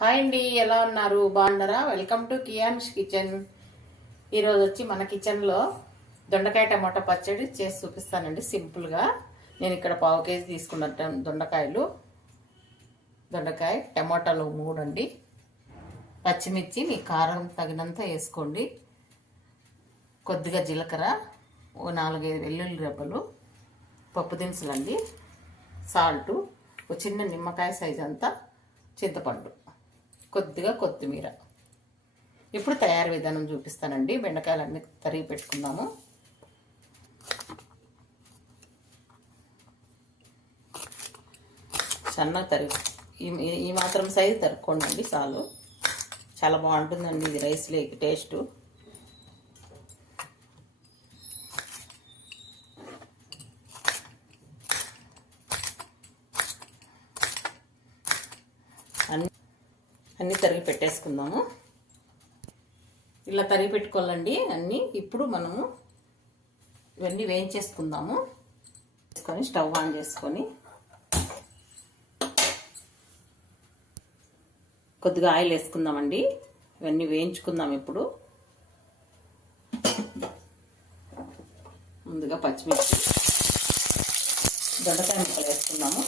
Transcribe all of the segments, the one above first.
Hi అండి, ఎలా ఉన్నారు? బాగున్నారా? Welcome to Kiyan's kitchen. ఈరోజు వచ్చి మన కిచెన్లో దొండకాయ టమాటా పచ్చడి చేసి చూపిస్తానండి. సింపుల్గా నేను ఇక్కడ 1/2 కేజీ తీసుకున్న దొండకాయ టమాటాలు 3 అండి. పచ్చిమిర్చి మీ కారం తగినంత వేసుకోండి. కొద్దిగా జీలకర్ర, ఓ 4-5 వెల్లుల్లి రెబ్బలు, పప్పు దినుసులండి, సాల్టు, ఒక చిన్న నిమ్మకాయ సైజ్ అంతా చింతపండు, కొద్దిగా కొత్తిమీర. ఇప్పుడు తయారు విధానం చూపిస్తానండి. బెండకాయలన్నీ తరిగి పెట్టుకుందాము. సన్న తరిగి ఈ మాత్రం సైజు తరుక్కోండి చాలు. చాలా బాగుంటుందండి ఇది రైస్లోకి టేస్ట్. అన్నీ తరిగి పెట్టేసుకుందాము. ఇలా తరిగి పెట్టుకోవాలండి అన్నీ. ఇప్పుడు మనము ఇవన్నీ వేయించేసుకుందాము. స్టవ్ ఆన్ చేసుకొని కొద్దిగా ఆయిల్ వేసుకుందామండి. ఇవన్నీ వేయించుకుందాం. ఇప్పుడు ముందుగా పచ్చిమిర్చి, దొండకాయ ముక్కలు వేసుకుందాము.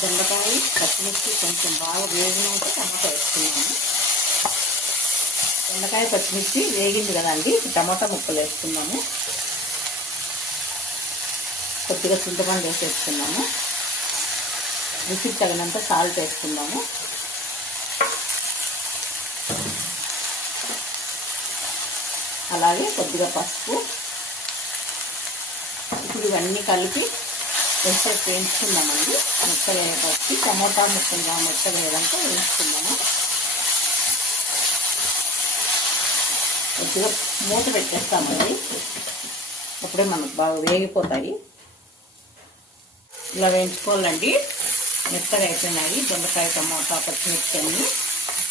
దొండకాయ పచ్చిమిర్చి కొంచెం బాగా వేగినాక టమాటా వేసుకున్నాము. దొండకాయ పచ్చిమిర్చి వేగింది కదండి, టమాటా ముక్కలు వేసుకున్నాము. కొద్దిగా చింతపండు వేసేసుకున్నాము. రుచికి తగినంత సాల్ట్ వేసుకున్నాము. అలాగే కొద్దిగా పసుపు. ఇప్పుడు ఇవన్నీ కలిపి కొంచెం వేయించుకుందామండి. మెత్తగా వేయడానికి టమోటా ముక్కలుగా మెత్తగా వేయడానికి వేయించుకుందాము. కొద్దిగా మూత పెట్టేస్తామండి. అప్పుడే మనకు బాగా వేగిపోతాయి. ఇలా వేయించుకోవాలండి. మెత్తగా అయిపోయినాయి దొండకాయ టమోటా పచ్చిమిర్చి అన్నీ.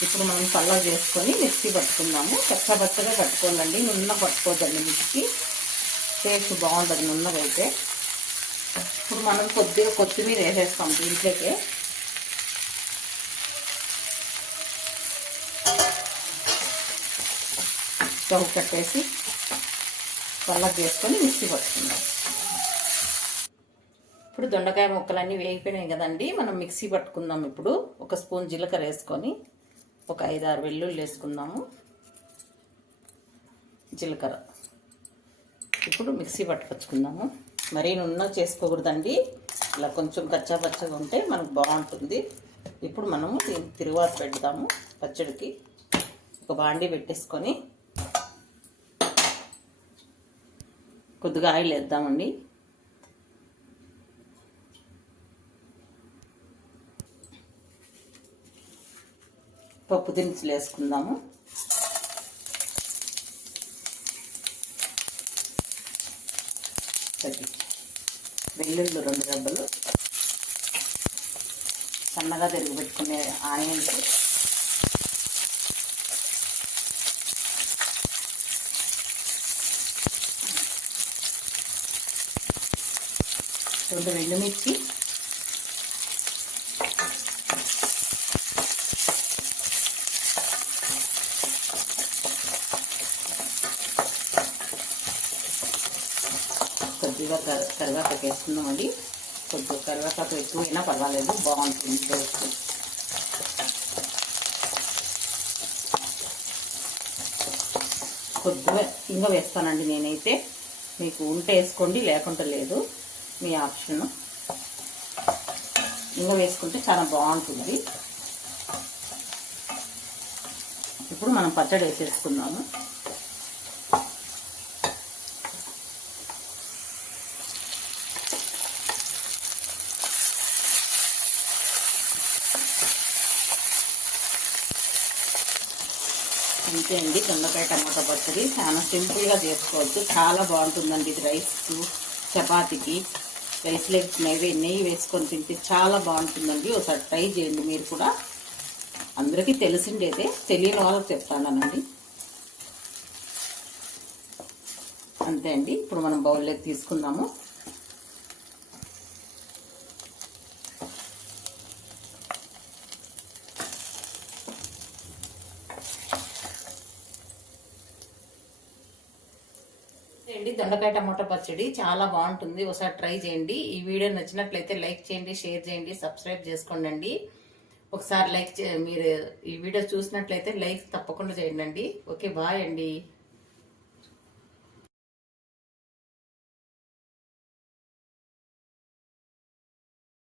ఇప్పుడు మనం పల్లవ చేసుకొని మిక్సీ పట్టుకుందాము. పచ్చగా పట్టుకోవాలండి, నున్న పట్టుకోవద్దండి. మిక్సీ టేస్ట్ బాగుంటుంది నున్నగా అయితే. ఇప్పుడు మనం కొద్దిగా కొత్తిమీర వేసేస్తాం దీంట్లోకి. స్టవ్ కట్టేసి పల్లకి వేసుకొని మిక్సీ పట్టుకుందాం. ఇప్పుడు దొండకాయ ముక్కలన్నీ వేగిపోయినాయి కదండి, మనం మిక్సీ పట్టుకుందాం. ఇప్పుడు 1 స్పూన్ జీలకర్ర వేసుకొని ఒక 5-6 వెల్లుల్లి వేసుకుందాము. జీలకర్ర ఇప్పుడు మిక్సీ పట్టుకొచ్చుకుందాము. మరీ నున్న చేసుకోకూడదండి. ఇలా కొంచెం కచ్చాపచ్చగా ఉంటే మనకు బాగుంటుంది. ఇప్పుడు మనము దీన్ని తిరువాత పెడదాము. పచ్చడికి ఒక బాండీ పెట్టేసుకొని కొద్దిగా ఆయిల్ వేద్దామండి. పప్పు దినుసులు వేసుకుందాము. వెల్లుల్లి 2 రెబ్బలు, సన్నగా తరిగి పెట్టుకునే ఆనియన్స్, రెండు ఎండుమిర్చి, కొద్దిగా కరివేపాకు వేసుకుందామండి. కొద్దిగా కరివేపాకు ఎక్కువైనా పర్వాలేదు, బాగుంటుంది టేస్ట్. కొద్దిగా ఇంగ వేస్తానండి నేనైతే. మీకు ఉంటే వేసుకోండి, లేకుంటే లేదు, మీ ఆప్షన్. ఇంగ వేసుకుంటే చాలా బాగుంటుంది. ఇప్పుడు మనం పచ్చడి వేసేసుకుందాము. అంతే అండి, దొండకాయ టమాటా పచ్చడి చాలా సింపుల్గా చేసుకోవచ్చు. చాలా బాగుంటుందండి ఇది రైస్కు, చపాతీకి. రైస్లోకి నెయ్యి వేసుకొని తింటే చాలా బాగుంటుందండి. ఒకసారి ట్రై చేయండి మీరు కూడా. అందరికీ తెలిసిండేదే, తెలియని వాళ్ళకి చెప్తానండి. అంతే అండి. ఇప్పుడు మనం బౌల్లోకి తీసుకుందాము. దొండకాయ టమాటా పచ్చడి చాలా బాగుంటుంది, ఒకసారి ట్రై చేయండి. ఈ వీడియో నచ్చినట్లయితే లైక్ చేయండి, షేర్ చేయండి, సబ్స్క్రైబ్ చేసుకోండి. ఒకసారి మీరు ఈ వీడియో చూసినట్లయితే లైక్ తప్పకుండా చేయండి. ఓకే, బాయ్ అండి.